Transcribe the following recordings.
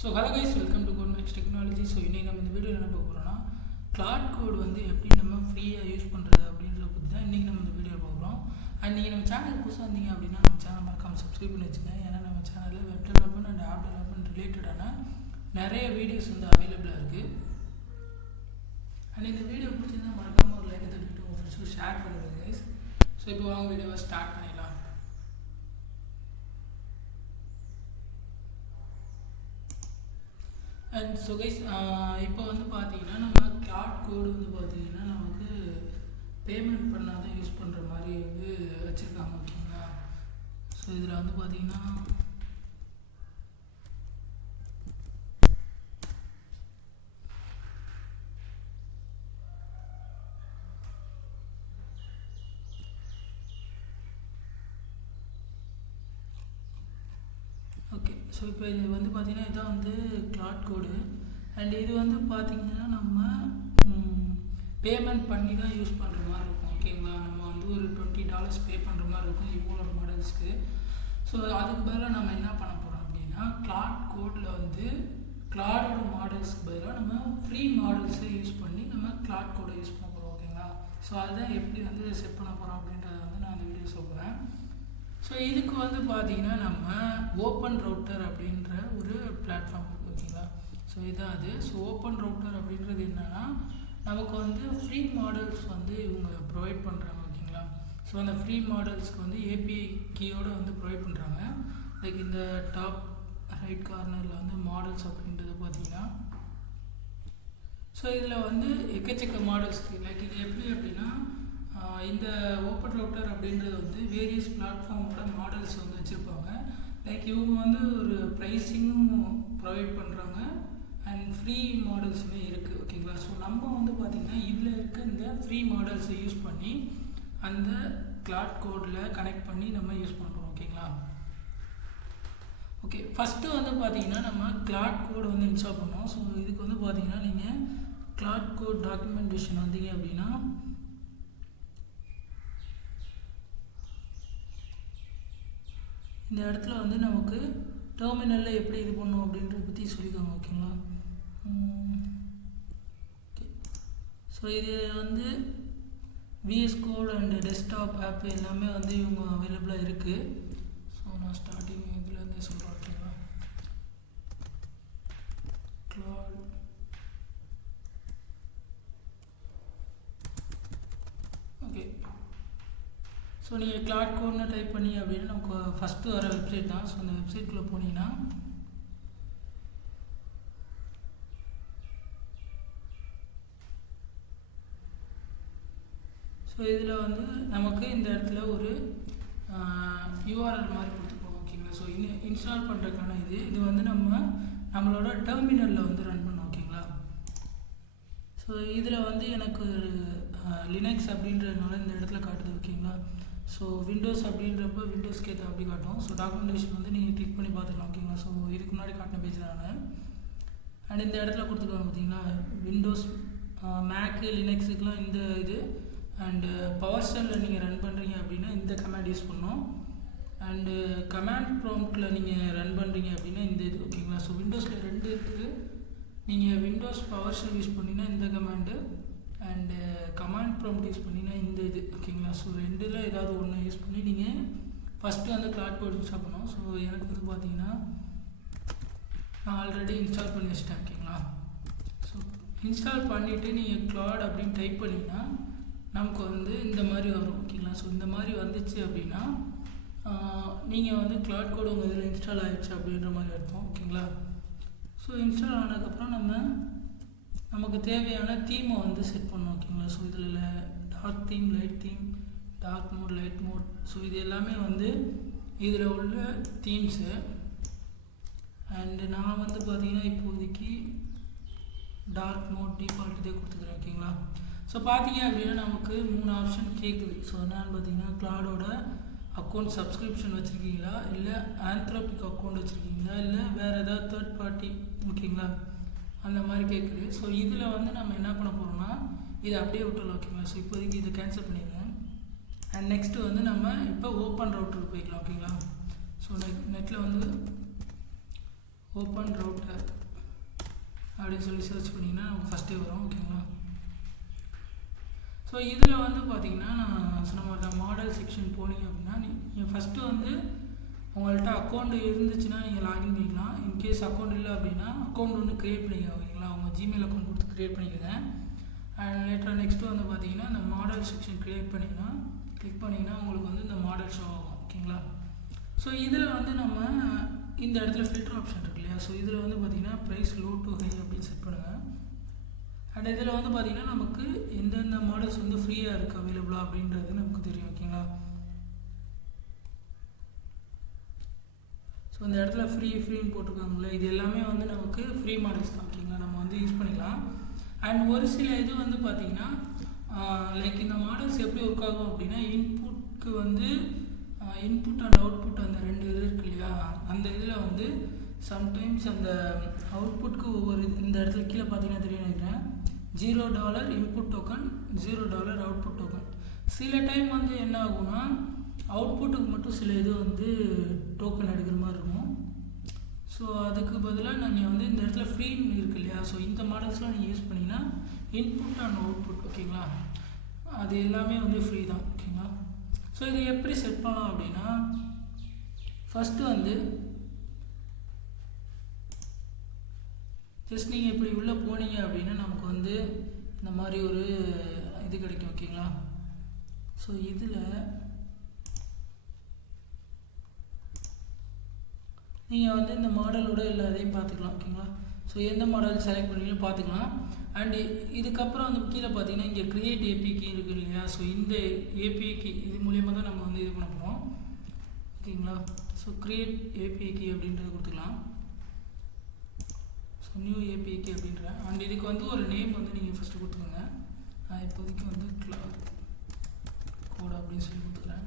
So hello guys, welcome to Goldmax Technology. So இன்னைக்கு நம்ம இந்த வீடியோவில் என்ன பார்க்க போகிறோம்னா கிளாட் கோட் வந்து எப்படி நம்ம ஃப்ரீயாக யூஸ் பண்ணுறது அப்படின்றத பற்றி தான் இன்றைக்கி நம்ம இந்த வீடியோ பார்க்குறோம். அண்ட் நீங்கள் நம்ம சேனல் புதுசாக இருந்தீங்க அப்படின்னா நம்ம சேனல் மறக்காமல் சப்ஸ்கிரைப் பண்ணி வச்சுங்க. ஏன்னா நம்ம சேனலில் web development and app development ரிலேட்டடான நிறைய வீடியோஸ் வந்து அவைலபிளாக இருக்குது. அண்ட் இந்த வீடியோ பிடிச்சிருந்தா மறக்காமல் ஒரு லைக் தட்டிட்டு உங்கள் ஃப்ரெண்ட்ஸுக்கு ஷேர் பண்ணுங்கள் கைஸ். ஸோ இப்போ வாங்க வீடியோவை ஸ்டார்ட் பண்ணிடலாம். அண்ட் ஸோ கைஸ் இப்போ வந்து பார்த்தீங்கன்னா நம்ம கிளாட் கோடு வந்து பார்த்தீங்கன்னா நமக்கு பேமெண்ட் பண்ணால் தான் யூஸ் பண்ணுற மாதிரி வந்து வச்சுருக்காங்க, ஓகேங்களா. ஸோ இதில் வந்து பார்த்தீங்கன்னா ஓகே. ஸோ இப்போ இது வந்து பார்த்திங்கன்னா இதான் வந்து கிளாட் கோடு. அண்ட் இது வந்து பார்த்திங்கன்னா நம்ம பேமெண்ட் பண்ணி தான் யூஸ் பண்ணுற மாதிரி இருக்கும், ஓகேங்களா. நம்ம வந்து ஒரு $20 பே பண்ணுற மாதிரி இருக்கும் இவ்வளோ மாடல்ஸ்க்கு. ஸோ அதுக்கு பதிலாக நம்ம என்ன பண்ண போகிறோம் அப்படின்னா கிளாட் கோடில் வந்து கிளாடோட மாடல்ஸ்க்கு பதிலாக நம்ம ஃப்ரீ மாடல்ஸை யூஸ் பண்ணி நம்ம கிளாட் கோடை யூஸ் பண்ண போகிறோம், ஓகேங்களா. ஸோ அதுதான் எப்படி வந்து செட் பண்ண போகிறோம் அப்படின்றத வந்து நான் அந்த வீடியோ சொல்கிறேன். ஸோ இதுக்கு வந்து பார்த்தீங்கன்னா நம்ம ஓப்பன் ரவுட்டர் அப்படின்ற ஒரு பிளாட்ஃபார்ம் இருக்குது, ஓகேங்களா. ஸோ இதான் அது. ஸோ ஓப்பன் ரவுட்டர் அப்படின்றது என்னென்னா நமக்கு வந்து ஃப்ரீ மாடல்ஸ் வந்து இவங்க ப்ரொவைட் பண்ணுறாங்க, ஓகேங்களா. ஸோ அந்த ஃப்ரீ மாடல்ஸ்க்கு வந்து ஏபிஐ கீயோடு வந்து ப்ரொவைட் பண்ணுறாங்க. லைக் இந்த டாப் ரைட் கார்னரில் வந்து மாடல்ஸ் அப்படின்றது பார்த்தீங்கன்னா ஸோ இதில் வந்து எக்கச்சக்க மாடல்ஸ்க்கு லைக் இது எப்படி அப்படின்னா இந்த ஓப்பன் ரவுட்டர் அப்படின்றது வந்து வேரியஸ் பிளாட்ஃபார்மோட மாடல்ஸ் வந்து வச்சுருப்பாங்க. லைக் இவங்க வந்து ஒரு ப்ரைஸிங்கும் ப்ரொவைட் பண்ணுறாங்க அண்ட் ஃப்ரீ மாடல்ஸுமே இருக்குது, ஓகேங்களா. ஸோ நம்ம வந்து பார்த்திங்கன்னா இதில் இருக்க இந்த ஃப்ரீ மாடல்ஸை யூஸ் பண்ணி அந்த கிளாட் கோடில் கனெக்ட் பண்ணி நம்ம யூஸ் பண்ணுறோம், ஓகேங்களா. ஓகே, ஃபஸ்ட்டு வந்து பார்த்திங்கன்னா நம்ம கிளாட் கோடு வந்து இன்ஸ்டால் பண்ணோம். ஸோ இதுக்கு வந்து பார்த்திங்கன்னா நீங்கள் கிளாட் கோட் டாக்குமெண்டேஷன் வந்தீங்க அப்படின்னா இந்த இடத்துல வந்து நமக்கு டெர்மினலில் எப்படி இது பண்ணும் அப்படின்றத பற்றி சொல்லிக்கோங்க, ஓகேங்களா. ஓகே. ஸோ இது வந்து VS code and desktop app எல்லாமே வந்து இவங்க அவைலபிளாக இருக்குது. ஸோ நான் ஸ்டார்டிங் இதுலேருந்தே சொல்கிறேன், ஓகேங்களா. Claude okay. ஸோ நீங்கள் கிளாட் கோட்னு டைப் பண்ணி அப்படின்னா நமக்கு ஃபஸ்ட்டு வர வெப்சைட் தான். ஸோ அந்த வெப்சைட்குள்ளே போனீங்கன்னா ஸோ இதில் வந்து நமக்கு இந்த இடத்துல ஒரு யூஆர்எல் மாதிரி கொடுத்துருப்போம், ஓகேங்களா. ஸோ இன்ஸ்டால் பண்ணுறதுக்கான இது வந்து நம்மளோட டெர்மினலில் வந்து ரன் பண்ணோம், ஓகேங்களா. ஸோ இதில் வந்து எனக்கு லினக்ஸ் அப்படின்றதுனால இந்த இடத்துல காட்டுது, ஓகேங்களா. ஸோ விண்டோஸ் அப்படின்றப்ப விண்டோஸ்க்கு ஏற்ற அப்படி காட்டும். ஸோ டாக்குமெண்டேஷன் வந்து நீங்கள் கிளிக் பண்ணி பார்த்துக்கலாம், ஓகேங்களா. ஸோ இதுக்கு முன்னாடி காட்டின பேஜ் தான் நான். அண்ட் இந்த இடத்துல கொடுத்துருக்காங்க பார்த்தீங்கன்னா விண்டோஸ் மேக்கு லினக்ஸுக்கெலாம் இந்த இது அண்டு பவர் ஷெல்லில் நீங்கள் ரன் பண்ணுறீங்க அப்படின்னா இந்த கமாண்ட் யூஸ் பண்ணோம். அண்டு கமாண்ட் ப்ராம்ப்டில் நீங்கள் ரன் பண்ணுறீங்க அப்படின்னா இந்த இது, ஓகேங்களா. ஸோ விண்டோஸில் 2 இருக்குது. நீங்கள் விண்டோஸ் பவர் ஷெல் யூஸ் பண்ணிங்கன்னா இந்த command and command prompt use பண்ணிங்கன்னா இந்த இது, ஓகேங்களா. ஸோ 2ல் ஏதாவது ஒன்று யூஸ் பண்ணி நீங்கள் ஃபஸ்ட்டு வந்து கிளாட் கோட் இன்ஸ்டால் பண்ணோம். ஸோ எனக்கு வந்து பார்த்தீங்கன்னா நான் ஆல்ரெடி இன்ஸ்டால் பண்ணி வச்சிட்டேன், ஓகேங்களா. ஸோ இன்ஸ்டால் பண்ணிவிட்டு நீங்கள் கிளாட் அப்படின்னு டைப் பண்ணிங்கன்னா நமக்கு வந்து இந்த மாதிரி வரும், ஓகேங்களா. ஸோ இந்த மாதிரி வந்துச்சு அப்படின்னா நீங்கள் வந்து கிளாட் கோடு உங்கள் இதில் இன்ஸ்டால் ஆகிடுச்சு அப்படின்ற மாதிரி அர்த்தம், ஓகேங்களா. ஸோ இன்ஸ்டால் ஆனதுக்கப்புறம் நமக்கு தேவையான தீமை வந்து செட் பண்ணோம், ஓகேங்களா. ஸோ இதில் dark theme, light theme, dark mode, light mode, so இது எல்லாமே வந்து இதில் உள்ள தீம்ஸு. அண்டு நான் வந்து பார்த்திங்கன்னா இப்போதைக்கு டார்க் மோட் டிஃபால்ட் இதே கொடுத்துக்கிறேன், ஓகேங்களா. ஸோ பார்த்தீங்க அப்படின்னா நமக்கு 3 ஆப்ஷன் கேட்குது. ஸோ என்னென்னு பார்த்தீங்கன்னா கிளாடோட அக்கௌண்ட் சப்ஸ்கிரிப்ஷன் வச்சுருக்கீங்களா, இல்லை ஆந்த்ரோபிக் அக்கௌண்ட் வச்சுருக்கீங்களா, இல்லை வேறு ஏதாவது தேர்ட் பார்ட்டி, ஓகேங்களா, அந்த மாதிரி கேட்குது. ஸோ இதில் வந்து நம்ம என்ன பண்ண போகிறோம்னா இதை அப்படியே விட்டுலாம், ஓகேங்களா. ஸோ இப்போதைக்கு இதை கேன்சல் பண்ணிடுறேன். அண்ட் நெக்ஸ்ட்டு வந்து நம்ம இப்போ ஓப்பன் ரவுட்டருக்கு போய்க்கலாம், ஓகேங்களா. ஸோ நெட்டில் வந்து ஓப்பன் ரவுட்டர் அப்படின்னு சொல்லி சர்ச் பண்ணிங்கன்னா நமக்கு ஃபஸ்ட்டே வரும். ஓகேங்களா? ஸோ இதில் வந்து பார்த்தீங்கன்னா நான் சொன்ன மாதிரி தான் மாடல் செக்ஷன் போனீங்க அப்படின்னா நீங்கள் ஃபஸ்ட்டு வந்து உங்கள்கிட்ட அக்கௌண்ட் இருந்துச்சுன்னா நீங்கள் லாகின் பண்ணிக்கலாம். இன்கேஸ் அக்கௌண்ட் இல்லை அப்படின்னா அக்கௌண்ட் ஒன்று க்ரியேட் பண்ணிக்க. ஓகேங்களா? உங்கள் ஜிமெயில் அக்கௌண்ட் கொடுத்து க்ரியேட் பண்ணிக்கோங்க. அண்ட் லேட்டராக நெக்ஸ்ட்டு வந்து பார்த்தீங்கன்னா இந்த மாடல் செக்ஷன் க்ரியேட் பண்ணிங்கன்னா கிளிக் பண்ணிங்கன்னா உங்களுக்கு வந்து இந்த மாடல் ஷோ ஆகும். ஓகேங்களா? ஸோ இதில் வந்து நம்ம இந்த இடத்துல ஃபில்டர் ஆப்ஷன் இருக்கு இல்லையா? ஸோ இதில் வந்து பார்த்தீங்கன்னா ப்ரைஸ் லோ டு ஹை அப்படின்னு செட் பண்ணுங்கள். அண்ட் இதில் வந்து பார்த்திங்கன்னா நமக்கு எந்தெந்த மாடல்ஸ் வந்து ஃப்ரீயாக இருக்குது அவைலபிளாக அப்படின்றது நமக்கு தெரியும். ஓகேங்களா? ஸோ இந்த இடத்துல ஃப்ரீன்னு போட்டிருக்காங்களே, இது எல்லாமே வந்து நமக்கு ஃப்ரீ மாடல்ஸ் தான். ஓகேங்களா? நம்ம வந்து யூஸ் பண்ணிக்கலாம். அண்ட் ஒரு சில இது வந்து பார்த்திங்கன்னா லைக் இந்த மாடல்ஸ் எப்படி ஒர்க் ஆகும் அப்படின்னா இன்புட்க்கு வந்து இன்புட் அண்ட் அவுட்புட் அந்த 2 இது இருக்கு இல்லையா? அந்த இதில் வந்து சம்டைம்ஸ் அந்த அவுட்புட்க்கு ஒவ்வொரு இந்த இடத்துல கீழே பார்த்தீங்கன்னா தெரியும் நினைக்கிறேன், $0 இன்புட் டோக்கன், $0 அவுட்புட் டோக்கன். சில டைம் வந்து என்ன ஆகும்னா அவுட்புட்டுக்கு மட்டும் சில இது வந்து டோக்கன் எடுக்கிற மாதிரி இருக்கும். ஸோ அதுக்கு பதிலாக நீங்கள் வந்து இந்த இடத்துல ஃப்ரீன்னு இருக்கு இல்லையா? ஸோ இந்த மாடல்ஸ்லாம் நீங்கள் யூஸ் பண்ணிங்கன்னா இன்புட் அண்ட் அவுட்புட், ஓகேங்களா, அது எல்லாமே வந்து ஃப்ரீ தான். ஓகேங்களா? ஸோ இதை எப்படி செட் பண்ணலாம் அப்படின்னா ஃபஸ்ட்டு வந்து ஜஸ்ட் நீங்கள் இப்படி உள்ளே போனீங்க அப்படின்னா நமக்கு வந்து இந்த மாதிரி ஒரு இது கிடைக்கும். ஓகேங்களா? ஸோ இதில் நீங்கள் வந்து இந்த மாடலோட எல்லாத்தையும் பார்த்துக்கலாம். ஓகேங்களா? ஸோ எந்த மாடல் செலக்ட் பண்ணீங்களும் பார்த்துக்கலாம். அண்டு இதுக்கப்புறம் வந்து கீழே பார்த்தீங்கன்னா இங்கே க்ரியேட் ஏபிகே இருக்குது இல்லையா? ஸோ இந்த ஏபிகே இது மூலியமாக தான் நம்ம வந்து இது பண்ண போகிறோம். ஓகேங்களா? ஸோ க்ரியேட் ஏபிகே அப்படின்றத கொடுத்துக்கலாம். ஸோ நியூ ஏபிகே அப்படின்ற அண்ட் இதுக்கு வந்து ஒரு நேம் வந்து நீங்கள் ஃபஸ்ட்டு கொடுத்துக்கோங்க. நான் இப்போதைக்கு வந்து கிளாத் கோட் அப்படின்னு சொல்லி கொடுத்துக்கிறேன்.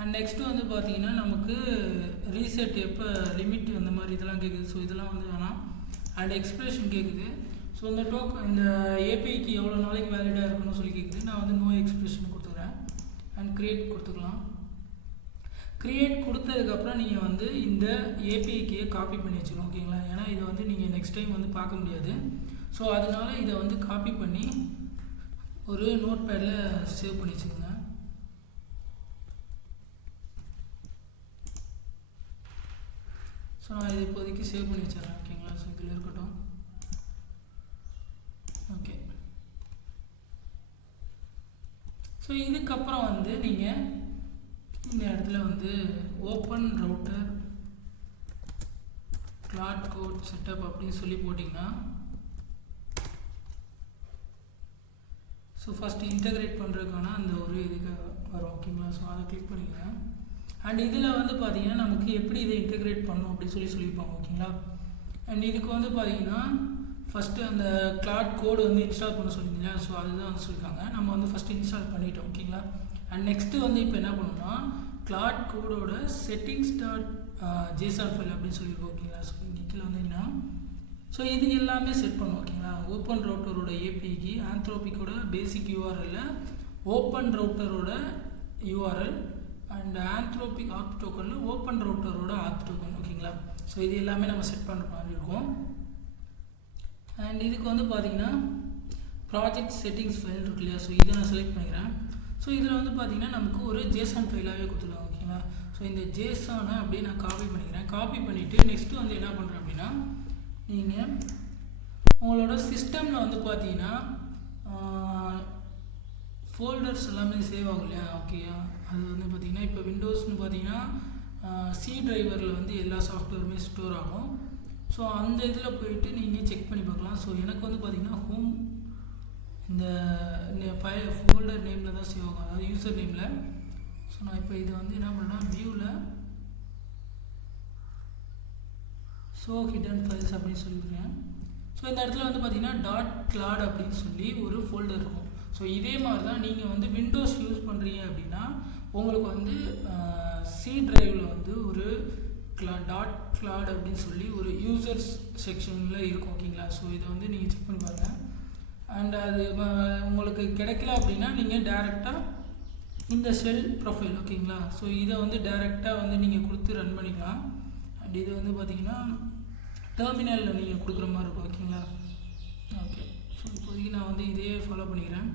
அண்ட் நெக்ஸ்ட்டு வந்து பார்த்தீங்கன்னா நமக்கு ரீசெட் எப்போ லிமிட் அந்த மாதிரி இதெல்லாம் கேட்குது. ஸோ இதெல்லாம் வந்து வேணாம். அண்ட் எக்ஸ்பிரஷன் கேட்குது. ஸோ இந்த இந்த ஏபிஐக்கு எவ்வளோ நாளைக்கு வேலிடாக இருக்கணும்னு சொல்லி கேட்குது. நான் வந்து நோ எக்ஸ்பிரஷன் கொடுத்துக்கிறேன். அண்ட் க்ரியேட் கொடுத்துக்கலாம். க்ரியேட் கொடுத்ததுக்கப்புறம் நீங்கள் வந்து இந்த ஏபிஐக்கே காப்பி பண்ணி வச்சுக்கணும். ஓகேங்களா? ஏன்னா இதை வந்து நீங்கள் நெக்ஸ்ட் டைம் வந்து பார்க்க முடியாது. ஸோ அதனால் இதை வந்து காப்பி பண்ணி ஒரு நோட் பேடில் சேவ் பண்ணி வச்சுக்கோங்க. ஸோ நான் இது இப்போதைக்கு சேவ் பண்ணி வச்சிடறேன். ஓகேங்களா? ஸோ இதில் இருக்கட்டும். ஓகே. ஸோ இதுக்கப்புறம் வந்து நீங்கள் இந்த இடத்துல வந்து OpenRouter Claude code setup அப்படின்னு சொல்லி போட்டிங்கன்னா ஸோ ஃபஸ்ட்டு இன்டகிரேட் பண்ணுறதுக்கான அந்த ஒரு இதுக்கு வரும். ஓகேங்களா? ஸோ அதை கிளிக் பண்ணிக்கிறேன். அண்ட் இதில் வந்து பார்த்தீங்கன்னா நமக்கு எப்படி இதை இன்டகிரேட் பண்ணணும் அப்படின்னு சொல்லியிருப்பாங்க. ஓகேங்களா? அண்ட் இதுக்கு வந்து பார்த்தீங்கன்னா ஃபஸ்ட்டு அந்த கிளாட் கோடு வந்து இன்ஸ்டால் பண்ண சொல்லியிருந்தீங்க. ஸோ அதுதான் வந்து சொல்லியிருக்காங்க. நம்ம வந்து ஃபஸ்ட்டு இன்ஸ்டால் பண்ணிட்டோம். ஓகேங்களா? அண்ட் நெக்ஸ்ட்டு வந்து இப்போ என்ன பண்ணணும்னா கிளாட் கோடோட செட்டிங்ஸ் ஜேசன் ஃபைல் அப்படின்னு சொல்லியிருக்கோம். ஓகேங்களா? ஸோ இங்கே கீழே வந்தீங்கன்னா ஸோ இது எல்லாமே செட் பண்ணும். ஓகேங்களா? ஓப்பன் ரவுட்டரோட ஏபிக்கு, ஆந்த்ரோபிக்கோட பேசிக் யூஆர்எல்ல, ஓப்பன் ரவுட்டரோட யூஆர்எல் அண்ட் ஆந்த்ரோபிக் ஆப் டோக்கனில் ஓப்பன் ரவுட்டரோட ஆப் டோக்கன். ஓகேங்களா? ஸோ இது எல்லாமே நம்ம செட் பண்ணுற மாதிரி இருக்கும். அண்ட் இதுக்கு வந்து பார்த்தீங்கன்னா ப்ராஜெக்ட் செட்டிங்ஸ் ஃபைல் இருக்கு இல்லையா? ஸோ இதை நான் செலக்ட் பண்ணிக்கிறேன். ஸோ இதில் வந்து பார்த்தீங்கன்னா நமக்கு ஒரு ஜேசன் ஃபைலாகவே கொடுத்துருக்காங்க. ஓகேங்களா? ஸோ இந்த ஜேசனை அப்படியே நான் காப்பி பண்ணிக்கிறேன். காப்பி பண்ணிவிட்டு நெக்ஸ்ட்டு வந்து என்ன பண்ணுறேன் அப்படின்னா நீங்கள் உங்களோட சிஸ்டமில் வந்து பார்த்தீங்கன்னா ஃபோல்டர்ஸ் எல்லாமே சேவ் ஆகும் இல்லையா? ஓகே. அது வந்து பார்த்திங்கன்னா இப்போ விண்டோஸ்னு பார்த்தீங்கன்னா சி டிரைவரில் வந்து எல்லா சாஃப்ட்வேருமே ஸ்டோர் ஆகும். ஸோ அந்த இதில் போயிட்டு நீங்கள் செக் பண்ணி பார்க்கலாம். ஸோ எனக்கு வந்து பார்த்திங்கன்னா ஹோம் இந்த ஃபோல்டர் நேமில் தான் சேவ் ஆகும், அதாவது யூசர் நேமில். ஸோ நான் இப்போ இதை வந்து என்ன பண்ணேன்னா வியூவில் ஷோ ஹிடன் ஃபைல்ஸ் அப்படின்னு சொல்லியிருக்கேன். ஸோ இந்த இடத்துல வந்து பார்த்தீங்கன்னா .clad அப்படின்னு சொல்லி ஒரு ஃபோல்டர் இருக்கும். ஸோ இதே மாதிரி தான் நீங்கள் வந்து விண்டோஸ் யூஸ் பண்ணுறீங்க அப்படின்னா உங்களுக்கு வந்து சி டிரைவில் வந்து ஒரு .clad அப்படின்னு சொல்லி ஒரு யூசர்ஸ் செக்ஷனில் இருக்கும். ஓகேங்களா? ஸோ இதை வந்து நீங்கள் செக் பண்ணி பாருங்கள். அண்ட் அது உங்களுக்கு கிடைக்கல அப்படின்னா நீங்கள் டேரெக்டாக இந்த ஷெல் ப்ரொஃபைல், ஓகேங்களா? ஸோ இதை வந்து டேரெக்டாக வந்து நீங்கள் கொடுத்து ரன் பண்ணிக்கலாம். அண்ட் இது வந்து பார்த்திங்கன்னா டெர்மினலில் நீங்கள் கொடுக்குற மாதிரி இருக்கும். ஓகேங்களா? ஓகே. ஸோ இப்போதைக்கு நான் வந்து இதே ஃபாலோ பண்ணிக்கிறேன்.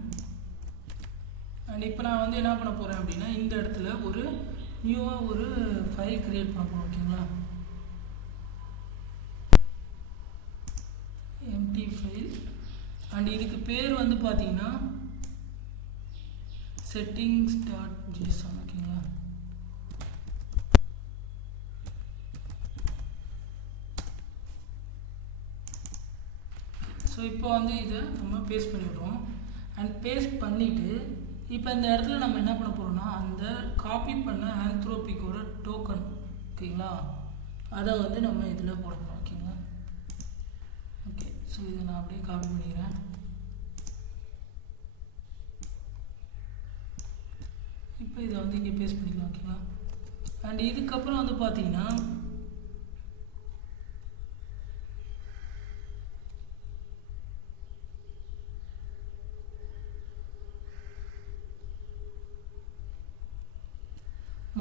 அண்ட் இப்போ நான் வந்து என்ன பண்ண போகிறேன் அப்படின்னா இந்த இடத்துல ஒரு நியூவாக ஒரு ஃபைல் க்ரியேட் பண்ண போகிறோம். ஓகேங்களா? Empty file. அண்ட் இதுக்கு பேர் வந்து பார்த்தீங்கன்னா settings.json. ஓகேங்களா? ஸோ இப்போ வந்து இதை நம்ம பேஸ்ட் பண்ணி விட்றோம். அண்ட் பேஸ்ட் பண்ணிவிட்டு இப்போ இந்த இடத்துல நம்ம என்ன பண்ண போகிறோம்னா அந்த காப்பி பண்ண ஆந்த்ரோபிக்கோட டோக்கன், ஓகேங்களா, அதை வந்து நம்ம இதில் போட போகிறோம். ஓகேங்களா? ஓகே. ஸோ இதை நான் அப்படியே காப்பி பண்ணிக்கிறேன். இப்போ இதை வந்து இங்கே பேஸ்ட் பண்ணிக்கலாம். ஓகேங்களா? அண்ட் இதுக்கப்புறம் வந்து பார்த்தீங்கன்னா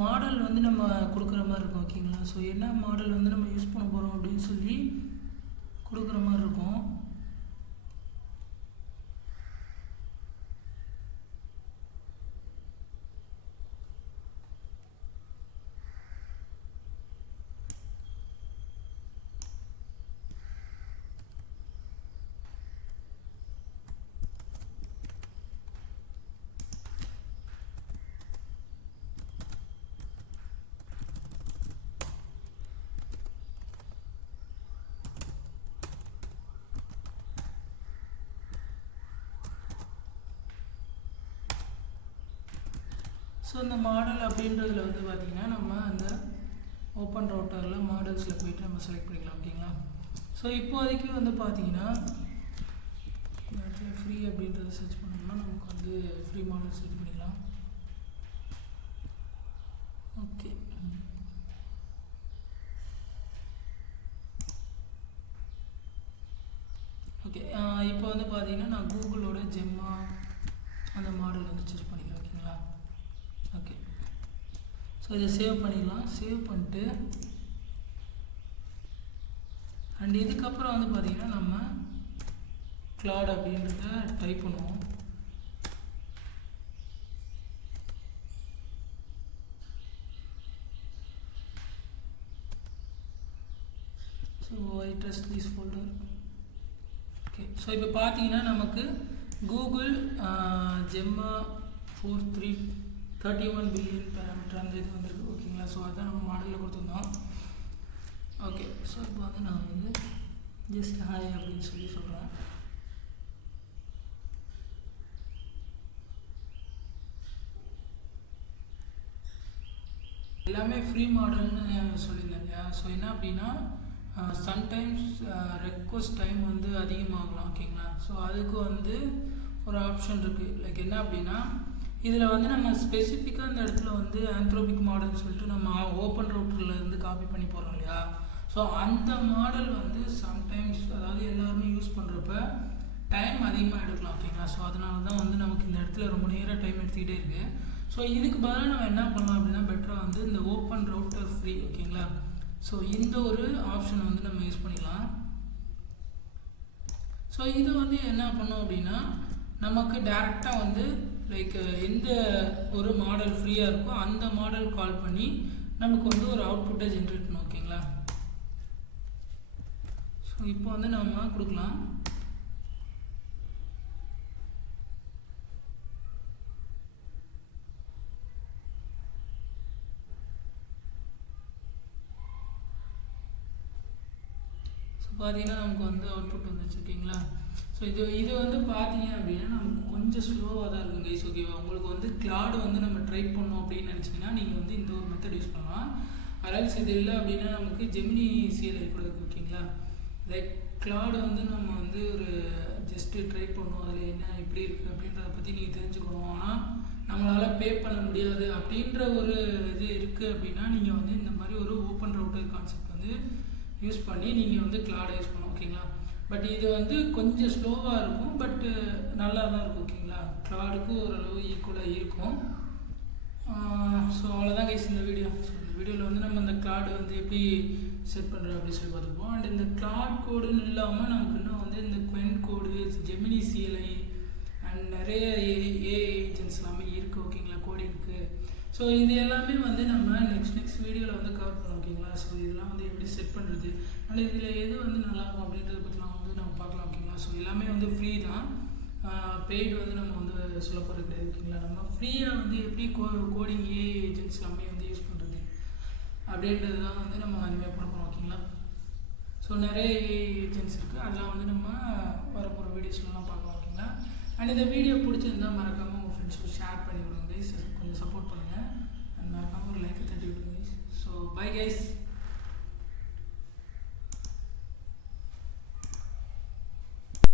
மாடல் வந்து நம்ம கொடுக்குற மாதிரி இருக்கும். ஓகேங்களா? ஸோ என்ன மாடல் வந்து நம்ம யூஸ் பண்ண போகிறோம் அப்படின்னு சொல்லி கொடுக்குற மாதிரி இருக்கும். ஸோ இந்த மாடல் அப்படின்றதுல வந்து பார்த்திங்கன்னா நம்ம அந்த ஓப்பன் ரவுட்டரில் மாடல்ஸில் போய்ட்டு நம்ம செலக்ட் பண்ணிக்கலாம். ஓகேங்களா? ஸோ இப்போதைக்கு வந்து பார்த்திங்கன்னா இந்த இடத்துல ஃப்ரீ அப்படின்றத சர்ச் பண்ணோம்னா நமக்கு வந்து ஃப்ரீ மாடல் சர்ச் பண்ணிக்கலாம். ஓகே. ஓகே. இப்போ வந்து பார்த்திங்கன்னா நான் கூகுளோட ஜெம்மா அந்த மாடல் வந்து சூஸ் பண்ணிக்கிறேன். ஓகேங்களா? ஓகே. ஸோ இதை சேவ் பண்ணிடலாம். சேவ் பண்ணிட்டு அண்ட் இதுக்கப்புறம் வந்து பார்த்திங்கன்னா நம்ம கிளாட் அப்படின்றத டைப் பண்ணுவோம். So I trust this folder. Okay. So இப்போ பார்த்தீங்கன்னா நமக்கு கூகுள் ஜெம்மா 31 பில்லியன் பேராமீட்டர் அந்த இது வந்துருக்கு. ஓகேங்களா? ஸோ அதுதான் நம்ம மாடலில் கொடுத்துருந்தோம். ஓகே. ஸோ இப்போ வந்து நான் வந்து ஜஸ்ட் ஹாய் அப்படின்னு சொல்லி சொல்கிறேன். எல்லாமே ஃப்ரீ மாடல்னு சொல்லியிருந்தேன் இல்லையா? ஸோ என்ன அப்படின்னா சம்டைம்ஸ் ரெக்வஸ்ட் டைம் வந்து அதிகமாகலாம். ஓகேங்களா? ஸோ அதுக்கு வந்து ஒரு ஆப்ஷன் இருக்குது. லைக் என்ன அப்படின்னா இதில் வந்து நம்ம ஸ்பெசிஃபிக்காக இந்த இடத்துல வந்து ஆந்த்ரோபிக் மாடல்னு சொல்லிட்டு நம்ம ஓப்பன் ரவுட்டர்லேருந்து காப்பி பண்ணி போகிறோம் இல்லையா? ஸோ அந்த மாடல் வந்து சம்டைம்ஸ் அதாவது எல்லாருமே யூஸ் பண்ணுறப்ப டைம் அதிகமாக எடுக்கலாம். ஓகேங்களா? ஸோ அதனால தான் வந்து நமக்கு இந்த இடத்துல ரொம்ப நேரம் டைம் எடுத்துக்கிட்டே இருக்குது. ஸோ இதுக்கு பதிலாக நம்ம என்ன பண்ணலாம் அப்படின்னா பெட்டராக வந்து இந்த ஓப்பன் ரவுட்டர் ஃப்ரீ. ஓகேங்களா? ஸோ இந்த ஒரு ஆப்ஷனை வந்து நம்ம யூஸ் பண்ணிக்கலாம். ஸோ இது வந்து என்ன பண்ணோம் அப்படின்னா நமக்கு டேரெக்டாக வந்து லைக் எந்த ஒரு மாடல் ஃப்ரீயாக இருக்கோ அந்த மாடல் கால் பண்ணி நமக்கு வந்து ஒரு அவுட்புட்டை ஜென்ரேட் பண்ணணும். ஓகேங்களா? ஸோ இப்போ வந்து நம்ம கொடுக்கலாம். பார்த்தீங்கன்னா நமக்கு வந்து அவுட்புட் வந்துச்சு. ஓகேங்களா? ஸோ இது வந்து பார்த்தீங்க அப்படின்னா நமக்கு கொஞ்சம் ஸ்லோவாக தான் இருக்கும் கைஸ். ஓகேவா? உங்களுக்கு வந்து கிளாடு வந்து நம்ம ட்ரை பண்ணோம் அப்படின்னு நினச்சிங்கன்னா நீங்கள் வந்து இந்த ஒரு மெத்தட் யூஸ் பண்ணலாம். அதல்ஸ் இது இல்லை அப்படின்னா நமக்கு ஜெமினி சிஎல்ஐ கூட இருக்குது. ஓகேங்களா? லைக் கிளாடு வந்து நம்ம வந்து ஒரு ஜஸ்ட்டு ட்ரை பண்ணோம் அதில் என்ன எப்படி இருக்குது அப்படின்றத பற்றி நீங்கள் தெரிஞ்சுக்கணும். ஆனால் நம்மளால் பே பண்ண முடியாது அப்படின்ற ஒரு இது இருக்குது அப்படின்னா நீங்கள் வந்து இந்த மாதிரி ஒரு ஓப்பன் ரவுட்டர் கான்செப்ட் வந்து யூஸ் பண்ணி நீங்கள் வந்து கிளாடை யூஸ் பண்ணணும். ஓகேங்களா? பட் இது வந்து கொஞ்சம் ஸ்லோவாக இருக்கும், பட்டு நல்லா தான் இருக்கும். ஓகேங்களா? கிளாடுக்கு ஓரளவு ஈக்குவலாக இருக்கும். ஸோ அவ்வளோதான் கைஸ் இந்த வீடியோ. ஸோ இந்த வீடியோவில் வந்து நம்ம இந்த கிளாடு வந்து எப்படி செட் பண்ணுறது அப்படி சொல்லி பார்த்துப்போம். அண்ட் இந்த கிளாட் கோடுன்னு இல்லாமல் நமக்கு இன்னும் வந்து இந்த Gwen code, Gemini CLI and நிறைய ஏ ஏஜென்ட்ஸ் எல்லாமே இருக்குது ஓகேங்களா கோடிங்க்கு. ஸோ இது எல்லாமே வந்து நம்ம நெக்ஸ்ட் வீடியோவில் வந்து கவர் பண்ணோம் ஓகேங்களா. ஸோ இதெல்லாம் வந்து எப்படி செட் பண்ணுறது அண்ட் இதில் எது வந்து நல்லாயிருக்கும் அப்படின்றத பற்றிலாம் வந்து நம்ம பார்க்கலாம் ஓகேங்களா. ஸோ எல்லாமே வந்து ஃப்ரீ தான், பெய்டு வந்து நம்ம வந்து சொல்ல போகிறது கிடையாது ஓகேங்களா. நம்ம ஃப்ரீயாக வந்து எப்படி கோடிங் ஏஜென்ட்ஸ் எல்லாமே வந்து யூஸ் பண்ணுறது அப்படின்றது தான் வந்து நம்ம இனிமேல் பண்ண போகிறோம் ஓகேங்களா. ஸோ நிறைய ஏஜென்ட்ஸ் இருக்குது, அதெல்லாம் வந்து நம்ம வரப்போகிற வீடியோஸ்லாம் பார்க்கலாம் ஓகேங்களா. அண்ட் இந்த வீடியோ பிடிச்சிருந்தால் மறக்காமல் உங்கள் ஃப்ரெண்ட்ஸுக்கு ஷேர் பண்ணி விடுங்க கைஸ், கொஞ்சம் சப்போர்ட் பண்ணுங்கள். அண்ட் மறக்காமல் ஒரு லைக்கை தட்டி விடுங்க கைஸ். So bye guys.